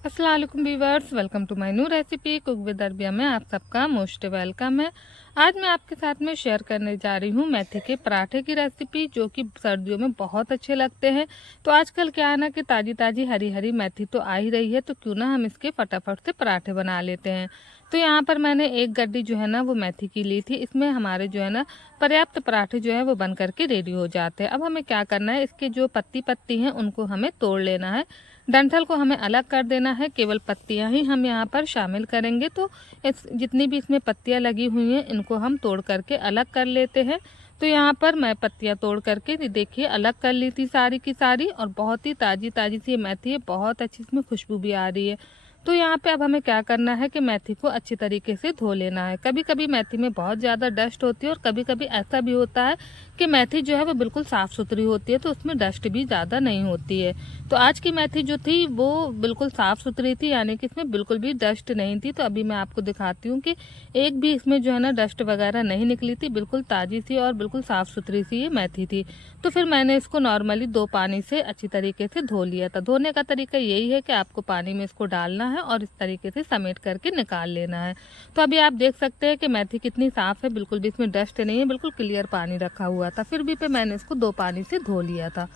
अस्सलाम वालेकुम viewers, welcome to my new recipe cook with Arbia में आप सबका मोस्ट वेलकम है। आज मैं आपके साथ में शेयर करने जा रही हूँ मेथी के पराठे की रेसिपी, जो कि सर्दियों में बहुत अच्छे लगते हैं। तो आजकल क्या है ना कि ताज़ी ताज़ी हरी हरी मेथी तो आ ही रही है, तो क्यों ना हम इसके फटाफट से पराठे बना लेते हैं। तो यहाँ पर मैंने एक गड्डी जो है ना वो मेथी की ली थी। इसमें हमारे जो है ना पर्याप्त पराठे जो है वो बन करके रेडी हो जाते हैं। अब हमें क्या करना है, इसके जो पत्ती पत्ती हैं उनको हमें तोड़ लेना है। डंठल को हमें अलग कर देना है, केवल पत्तियां ही हम यहाँ पर शामिल करेंगे। तो जितनी भी इसमें पत्तियां लगी हुई हैं इनको हम तोड़ करके अलग कर लेते हैं। तो यहाँ पर मैं पत्तियां तोड़ करके देखिए अलग कर ली थी सारी की सारी, और बहुत ही ताज़ी ताज़ी सी ये मेथी है, बहुत अच्छी इसमें खुशबू भी आ रही है। तो यहाँ पे अब हमें क्या करना है कि मेथी को अच्छी तरीके से धो लेना है। कभी कभी मेथी में बहुत ज़्यादा डस्ट होती है और कभी कभी ऐसा भी होता है कि मेथी जो है वो बिल्कुल साफ़ सुथरी होती है, तो उसमें डस्ट भी ज़्यादा नहीं होती है। तो आज की मेथी जो थी वो बिल्कुल साफ़ सुथरी थी, यानी कि इसमें बिल्कुल भी डस्ट नहीं थी। तो अभी मैं आपको दिखाती हूँ कि एक भी इसमें जो है ना डस्ट वगैरह नहीं निकली थी, बिल्कुल ताज़ी सी और बिल्कुल साफ़ सुथरी सी ये मेथी थी। तो फिर मैंने इसको नॉर्मली 2 पानी से अच्छी तरीके से धो लिया था। धोने का तरीका यही है कि आपको पानी में इसको डालना है और इस तरीके से समेट करके निकाल लेना है। तो अभी आप देख सकते हैं कि मेथी कितनी साफ़ है, बिल्कुल भी इसमें डस्ट नहीं है, बिल्कुल क्लियर पानी रखा हुआ था। फिर भी पे मैंने इसको 2 पानी से धो लिया था।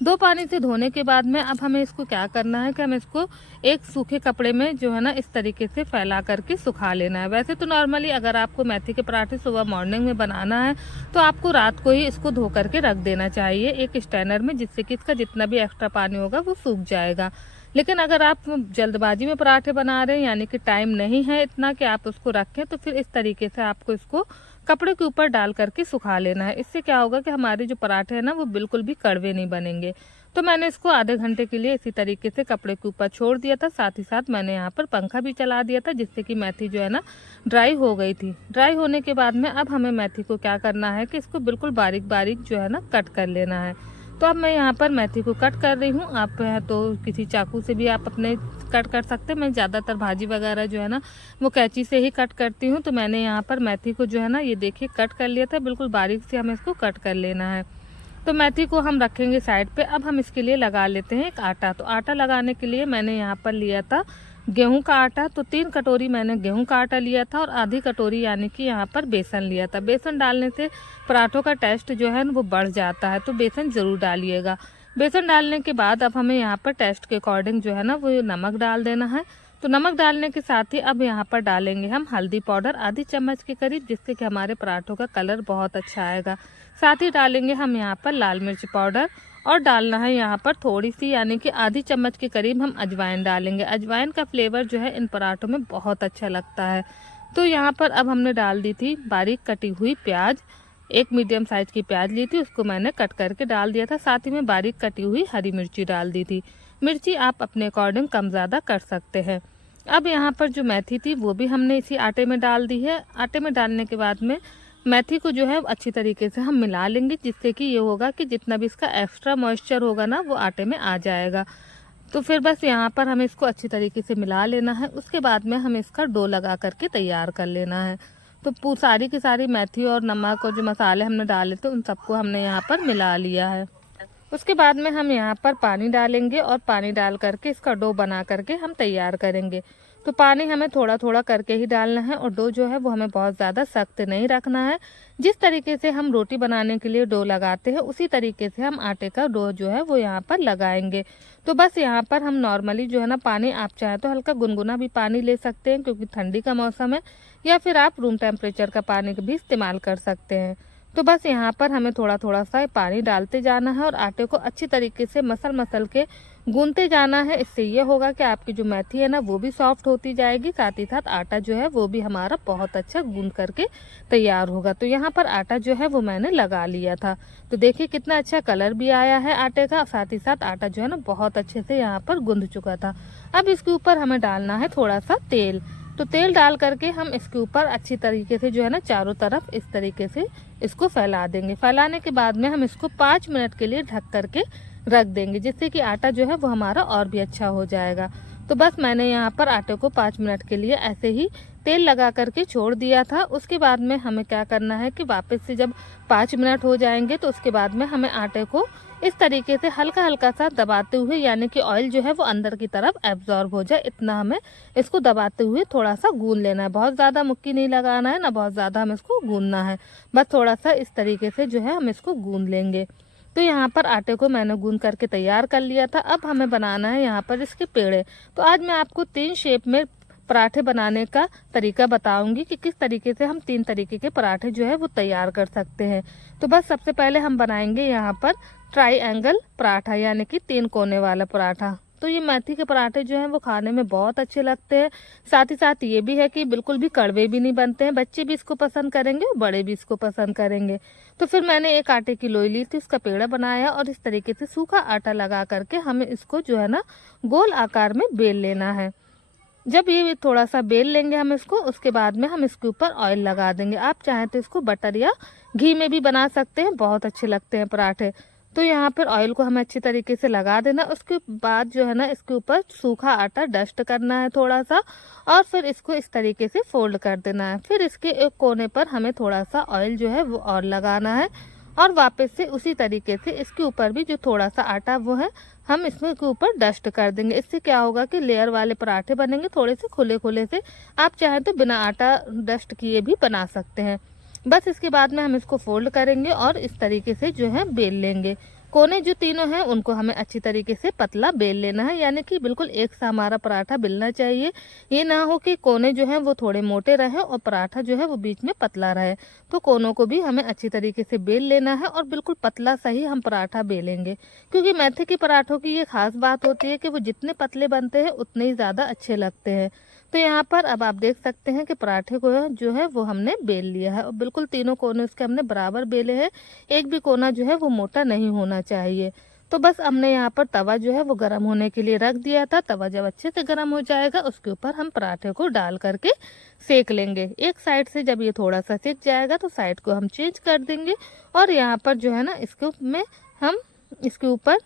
2 पानी से धोने के बाद में अब हमें इसको क्या करना है कि हमें इसको एक सूखे कपड़े में जो है ना इस तरीके से फैला करके सुखा लेना है। वैसे तो नॉर्मली अगर आपको मेथी के पराठे सुबह मॉर्निंग में बनाना है तो आपको रात को ही इसको धो करके रख देना चाहिए एक स्टैनर में, जिससे कि इसका जितना भी एक्स्ट्रा पानी होगा वो सूख जाएगा। लेकिन अगर आप जल्दबाजी में पराठे बना रहे हैं, यानी कि टाइम नहीं है इतना कि आप उसको रखें, तो फिर इस तरीके से आपको इसको कपड़े के ऊपर डाल करके सुखा लेना है। इससे क्या होगा कि हमारे जो पराठे हैं ना वो बिल्कुल भी कड़वे नहीं बनेंगे। तो मैंने इसको आधे घंटे के लिए इसी तरीके से कपड़े के ऊपर छोड़ दिया था। साथ ही साथ मैंने यहाँ पर पंखा भी चला दिया था, जिससे कि मेथी जो है ना ड्राई हो गई थी। ड्राई होने के बाद में अब हमें मेथी को क्या करना है कि इसको बिल्कुल बारीक बारीक जो है ना कट कर लेना है। तो अब मैं यहाँ पर मेथी को कट कर रही हूँ। आप है तो किसी चाकू से भी आप अपने कट कर सकते हैं। मैं ज़्यादातर भाजी वगैरह जो है ना वो कैंची से ही कट करती हूँ। तो मैंने यहाँ पर मेथी को जो है ना ये देखिए कट कर लिया था, बिल्कुल बारीक से हमें इसको कट कर लेना है। तो मेथी को हम रखेंगे साइड पे। अब हम इसके लिए लगा लेते हैं एक आटा। तो आटा लगाने के लिए मैंने यहाँ पर लिया था गेहूं का आटा। तो 3 कटोरी मैंने गेहूं का आटा लिया था और आधी कटोरी यानी कि यहाँ पर बेसन लिया था। बेसन डालने से पराठों का टेस्ट जो है वो बढ़ जाता है, तो बेसन ज़रूर डालिएगा। बेसन डालने के बाद अब हमें यहाँ पर टेस्ट के अकॉर्डिंग जो है ना वो नमक डाल देना है। तो नमक डालने के साथ ही अब यहाँ पर डालेंगे हम हल्दी पाउडर आधी चम्मच के करीब, जिससे कि हमारे पराठों का कलर बहुत अच्छा आएगा। साथ ही डालेंगे हम यहाँ पर लाल मिर्च पाउडर, और डालना है यहाँ पर थोड़ी सी यानी कि आधी चम्मच के करीब हम अजवाइन डालेंगे। अजवाइन का फ्लेवर जो है इन पराठों में बहुत अच्छा लगता है। तो यहाँ पर अब हमने डाल दी थी बारीक कटी हुई प्याज। एक मीडियम साइज की प्याज ली थी, उसको मैंने कट करके डाल दिया था। साथ ही में बारीक कटी हुई हरी मिर्ची डाल दी थी। मिर्ची आप अपने अकॉर्डिंग कम ज़्यादा कर सकते हैं। अब यहाँ पर जो मेथी थी वो भी हमने इसी आटे में डाल दी है। आटे में डालने के बाद में मेथी को जो है अच्छी तरीके से हम मिला लेंगे, जिससे कि ये होगा कि जितना भी इसका एक्स्ट्रा मॉइस्चर होगा ना वो आटे में आ जाएगा। तो फिर बस यहाँ पर हमें इसको अच्छी तरीके से मिला लेना है। उसके बाद में हमें इसका डो लगा करके तैयार कर लेना है। तो सारी की सारी मेथी और नमक और जो मसाले हमने डाले थे उन सबको हमने यहाँ पर मिला लिया है। उसके बाद में हम यहाँ पर पानी डालेंगे और पानी डाल करके इसका डो बना करके हम तैयार करेंगे। तो पानी हमें थोड़ा थोड़ा करके ही डालना है, और डो जो है वो हमें बहुत ज़्यादा सख्त नहीं रखना है। जिस तरीके से हम रोटी बनाने के लिए डो लगाते हैं उसी तरीके से हम आटे का डो जो है वो यहाँ पर लगाएंगे। तो बस यहाँ पर हम नॉर्मली जो है ना पानी, आप चाहे तो हल्का गुनगुना भी पानी ले सकते हैं क्योंकि ठंडी का मौसम है, या फिर आप रूम टेम्परेचर का पानी भी इस्तेमाल कर सकते हैं। तो बस यहाँ पर हमें थोड़ा थोड़ा सा पानी डालते जाना है और आटे को अच्छी तरीके से मसल मसल के गूंथते जाना है। इससे ये होगा कि आपकी जो मेथी है ना वो भी सॉफ्ट होती जाएगी, साथ ही साथ आटा जो है वो भी हमारा बहुत अच्छा गूंथ करके तैयार होगा। तो यहाँ पर आटा जो है वो मैंने लगा लिया था। तो देखिए कितना अच्छा कलर भी आया है आटे का, साथ ही साथ आटा जो है ना बहुत अच्छे से यहाँ पर गूंथ चुका था। अब इसके ऊपर हमें डालना है थोड़ा सा तेल। तो तेल डाल करके हम इसके ऊपर अच्छी तरीके से जो है ना चारों तरफ इस तरीके से इसको फैला देंगे। फैलाने के बाद में हम इसको 5 मिनट के लिए ढक करके रख देंगे, जिससे कि आटा जो है वो हमारा और भी अच्छा हो जाएगा। तो बस मैंने यहाँ पर आटे को 5 मिनट के लिए ऐसे ही तेल लगा करके छोड़ दिया था। उसके बाद में हमें क्या करना है कि वापस से जब 5 मिनट हो जाएंगे तो उसके बाद में हमें आटे को इस तरीके से हल्का हल्का सा दबाते हुए, यानी कि ऑयल जो है वो अंदर की तरफ एब्जॉर्ब हो जाए, इतना हमें इसको दबाते हुए थोड़ा सा गूंद लेना है। बहुत ज़्यादा मुक्की नहीं लगाना है, ना बहुत ज़्यादा हमें इसको गूंदना है, बस थोड़ा सा इस तरीके से जो है हम इसको गूंद लेंगे। तो यहाँ पर आटे को मैंने गूंद करके तैयार कर लिया था। अब हमें बनाना है यहाँ पर इसके पेड़े। तो आज मैं आपको 3 शेप में पराठे बनाने का तरीका बताऊंगी कि किस तरीके से हम 3 तरीके के पराठे जो है वो तैयार कर सकते हैं। तो बस सबसे पहले हम बनाएंगे यहाँ पर ट्राइएंगल पराठा, यानी कि 3 कोने वाला पराठा। तो ये मेथी के पराठे जो हैं वो खाने में बहुत अच्छे लगते हैं। साथ ही साथ ये भी है कि बिल्कुल भी कड़वे भी नहीं बनते हैं, बच्चे भी इसको पसंद करेंगे और बड़े भी इसको पसंद करेंगे। तो फिर मैंने एक आटे की लोई ली थी, उसका पेड़ा बनाया और इस तरीके से सूखा आटा लगा करके हमें इसको जो है ना गोल आकार में बेल लेना है। जब ये थोड़ा सा बेल लेंगे हम इसको, उसके बाद में हम इसके ऊपर ऑयल लगा देंगे। आप चाहें तो इसको बटर या घी में भी बना सकते हैं, बहुत अच्छे लगते हैं पराठे। तो यहाँ पर ऑयल को हमें अच्छी तरीके से लगा देना। उसके बाद जो है ना इसके ऊपर सूखा आटा डस्ट करना है थोड़ा सा, और फिर इसको इस तरीके से फोल्ड कर देना है। फिर इसके एक कोने पर हमें थोड़ा सा ऑयल जो है वो और लगाना है, और वापस से उसी तरीके से इसके ऊपर भी जो थोड़ा सा आटा वो है हम इसमें के ऊपर डस्ट कर देंगे। इससे क्या होगा कि लेयर वाले पराठे बनेंगे, थोड़े से खुले खुले से। आप चाहें तो बिना आटा डस्ट किए भी बना सकते हैं। बस इसके बाद में हम इसको फोल्ड करेंगे और इस तरीके से जो है बेल लेंगे। कोने जो तीनों हैं उनको हमें अच्छी तरीके से पतला बेल लेना है, यानी कि बिल्कुल एक सा हमारा पराठा बेलना चाहिए। ये ना हो कि कोने जो हैं वो थोड़े मोटे रहे और पराठा जो है वो बीच में पतला रहे। तो कोनों को भी हमें अच्छी तरीके से बेल लेना है और बिल्कुल पतला सा ही हम पराठा बेलेंगे, क्योंकि मेथी के पराठों की ये खास बात होती है कि वो जितने पतले बनते हैं उतने ही ज़्यादा अच्छे लगते हैं। तो यहाँ पर अब आप देख सकते हैं कि पराठे को जो है वो हमने बेल लिया है और बिल्कुल तीनों कोने उसके हमने बराबर बेले हैं। एक भी कोना जो है वो मोटा नहीं होना चाहिए। तो बस हमने यहाँ पर तवा जो है वो गर्म होने के लिए रख दिया था। तवा जब अच्छे से गर्म हो जाएगा उसके ऊपर हम पराठे को डाल करके सेक लेंगे। एक साइड से जब ये थोड़ा सा सेक जाएगा तो साइड को हम चेंज कर देंगे, और यहाँ पर जो है ना हम इसके ऊपर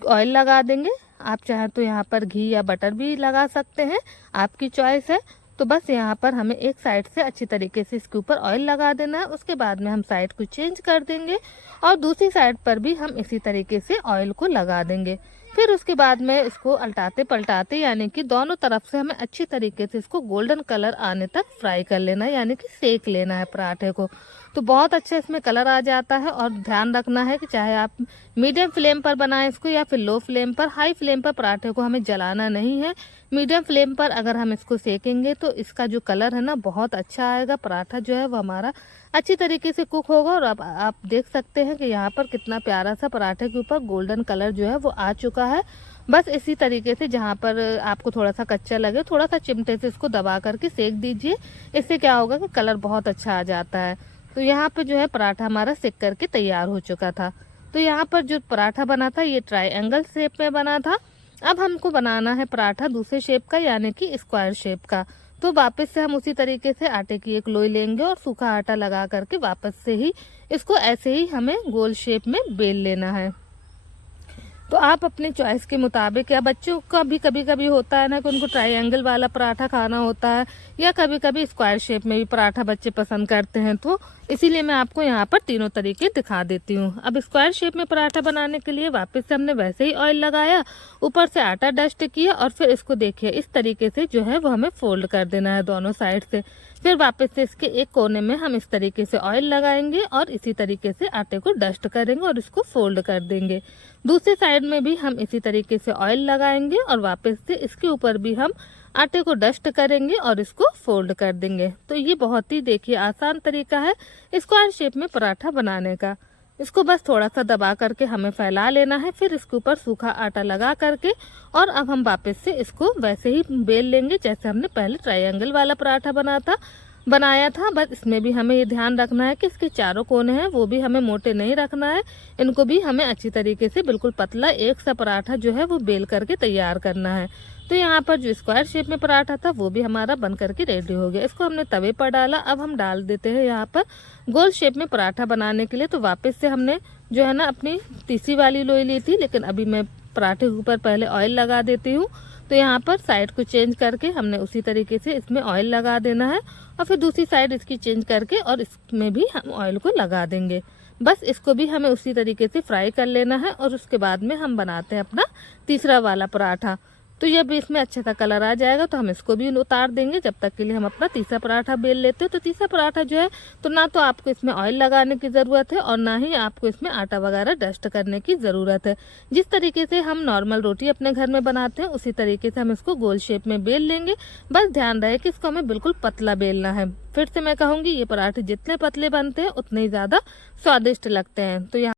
ऑयल लगा देंगे। आप चाहें तो यहाँ पर घी या बटर भी लगा सकते हैं, आपकी चॉइस है। तो बस यहाँ पर हमें एक साइड से अच्छी तरीके से इसके ऊपर ऑयल लगा देना है। उसके बाद में हम साइड को चेंज कर देंगे और दूसरी साइड पर भी हम इसी तरीके से ऑयल को लगा देंगे। फिर उसके बाद में इसको उल्टाते पलटाते, यानी कि दोनों तरफ से हमें अच्छी तरीके से इसको गोल्डन कलर आने तक फ्राई कर लेना है, यानी कि सेक लेना है पराठे को। तो बहुत अच्छा इसमें कलर आ जाता है। और ध्यान रखना है कि चाहे आप मीडियम फ्लेम पर बनाएं इसको या फिर लो फ्लेम पर, हाई फ्लेम पर पराठे को हमें जलाना नहीं है। मीडियम फ्लेम पर अगर हम इसको सेकेंगे तो इसका जो कलर है ना बहुत अच्छा आएगा, पराठा जो है वो हमारा अच्छी तरीके से कुक होगा। और अब आप देख सकते हैं कि यहाँ पर कितना प्यारा सा पराठे के ऊपर गोल्डन कलर जो है वो आ चुका है। बस इसी तरीके से जहाँ पर आपको थोड़ा सा कच्चा लगे थोड़ा सा चिमटे से इसको दबा करके सेक दीजिए। इससे क्या होगा कि कलर बहुत अच्छा आ जाता है। तो यहाँ पर जो है पराठा हमारा सेक करके तैयार हो चुका था। तो यहाँ पर जो पराठा बना था ये ट्रायंगल शेप में बना था। अब हमको बनाना है पराठा दूसरे शेप का, यानी कि स्क्वायर शेप का। तो वापस से हम उसी तरीके से आटे की एक लोई लेंगे और सूखा आटा लगा करके वापस से ही इसको ऐसे ही हमें गोल शेप में बेल लेना है। तो आप अपनी चॉइस के मुताबिक, या बच्चों का भी कभी कभी होता है ना कि उनको ट्रायंगल वाला पराठा खाना होता है, या कभी कभी स्क्वायर शेप में भी पराठा बच्चे पसंद करते हैं, तो इसीलिए मैं आपको यहाँ पर तीनों तरीके दिखा देती हूँ। अब स्क्वायर शेप में पराठा बनाने के लिए वापस से हमने वैसे ही ऑयल लगाया, ऊपर से आटा डस्ट किया और फिर इसको देखिए इस तरीके से जो है वो हमें फोल्ड कर देना है दोनों साइड से। फिर वापस से इसके एक कोने में हम इस तरीके से ऑयल लगाएंगे और इसी तरीके से आटे को डस्ट करेंगे और इसको फोल्ड कर देंगे। दूसरी साइड में भी हम इसी तरीके से ऑयल लगाएंगे और वापस से इसके ऊपर भी हम आटे को डस्ट करेंगे और इसको फोल्ड कर देंगे। तो ये बहुत ही देखिए आसान तरीका है स्क्वायर शेप में पराठा बनाने का। इसको बस थोड़ा सा दबा करके हमें फैला लेना है, फिर इसके ऊपर सूखा आटा लगा करके, और अब हम वापस से इसको वैसे ही बेल लेंगे जैसे हमने पहले ट्रायंगल वाला पराठा बना था। बनाया था। बस इसमें भी हमें ये ध्यान रखना है कि इसके चारों कोने हैं वो भी हमें मोटे नहीं रखना है, इनको भी हमें अच्छी तरीके से बिल्कुल पतला एक सा पराठा जो है वो बेल करके तैयार करना है। तो यहाँ पर जो स्क्वायर शेप में पराठा था वो भी हमारा बन करके रेडी हो गया। इसको हमने तवे पर डाला। अब हम डाल देते हैं यहाँ पर गोल शेप में पराठा बनाने के लिए। तो वापस से हमने जो है ना अपनी तीसरी वाली लोई ली थी, लेकिन अभी मैं पराठे के ऊपर पहले ऑयल लगा देती हूँ। तो यहाँ पर साइड को चेंज करके हमने उसी तरीके से इसमें ऑयल लगा देना है और फिर दूसरी साइड इसकी चेंज करके और इसमें भी हम ऑयल को लगा देंगे। बस इसको भी हमें उसी तरीके से फ्राई कर लेना है और उसके बाद में हम बनाते हैं अपना तीसरा वाला पराठा। तो जब इसमें अच्छा सा कलर आ जाएगा तो हम इसको भी उतार देंगे। जब तक के लिए हम अपना तीसरा पराठा बेल लेते हैं। तो तीसरा पराठा जो है तो ना तो आपको इसमें ऑयल लगाने की ज़रूरत है और ना ही आपको इसमें आटा वगैरह डस्ट करने की ज़रूरत है। जिस तरीके से हम नॉर्मल रोटी अपने घर में बनाते हैं उसी तरीके से हम इसको गोल शेप में बेल लेंगे। बस ध्यान रहे कि इसको हमें बिल्कुल पतला बेलना है। फिर से मैं कहूँगी ये पराठे जितने पतले बनते हैं उतने ही ज़्यादा स्वादिष्ट लगते हैं।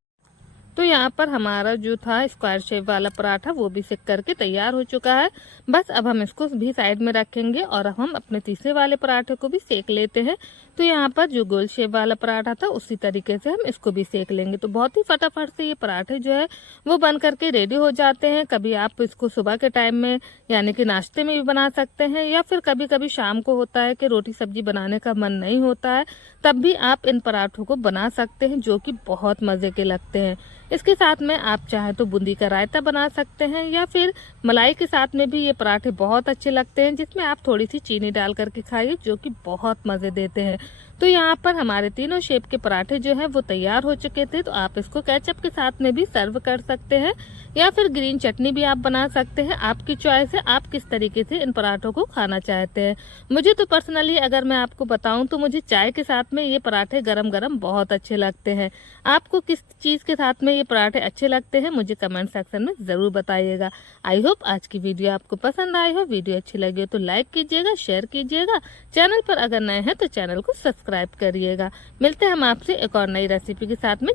तो यहाँ पर हमारा जो था स्क्वायर शेप वाला पराठा वो भी सेक करके तैयार हो चुका है। बस अब हम इसको भी साइड में रखेंगे और अब हम अपने तीसरे वाले पराठे को भी सेक लेते हैं। तो यहाँ पर जो गोल शेप वाला पराठा था उसी तरीके से हम इसको भी सेक लेंगे। तो बहुत ही फटाफट से ये पराठे जो है वो बन करके रेडी हो जाते हैं। कभी आप इसको सुबह के टाइम में यानी कि नाश्ते में भी बना सकते हैं, या फिर कभी कभी शाम को होता है कि रोटी सब्जी बनाने का मन नहीं होता है, तब भी आप इन पराठों को बना सकते हैं, जो कि बहुत मज़े के लगते हैं। इसके साथ में आप चाहे तो बूंदी का रायता बना सकते हैं, या फिर मलाई के साथ में भी ये पराठे बहुत अच्छे लगते हैं, जिसमें आप थोड़ी सी चीनी डाल करके खाइए, जो कि बहुत मज़े देते हैं। तो यहाँ पर हमारे तीनों शेप के पराठे जो है वो तैयार हो चुके थे। तो आप इसको केचप के साथ में भी सर्व कर सकते हैं, या फिर ग्रीन चटनी भी आप बना सकते हैं। आपकी चॉइस है आप किस तरीके से इन पराठों को खाना चाहते हैं। मुझे तो पर्सनली अगर मैं आपको बताऊं तो मुझे चाय के साथ में ये पराठे गरम गरम बहुत अच्छे लगते हैं। आपको किस चीज़ के साथ में ये पराठे अच्छे लगते हैं मुझे कमेंट सेक्शन में ज़रूर बताइएगा। आई होप आज की वीडियो आपको पसंद आई हो। वीडियो अच्छी लगी हो तो लाइक कीजिएगा, शेयर कीजिएगा। चैनल पर अगर नए हैं तो चैनल को सब्सक्राइब करिएगा। मिलते हैं हम आपसे एक और नई रेसिपी के साथ में।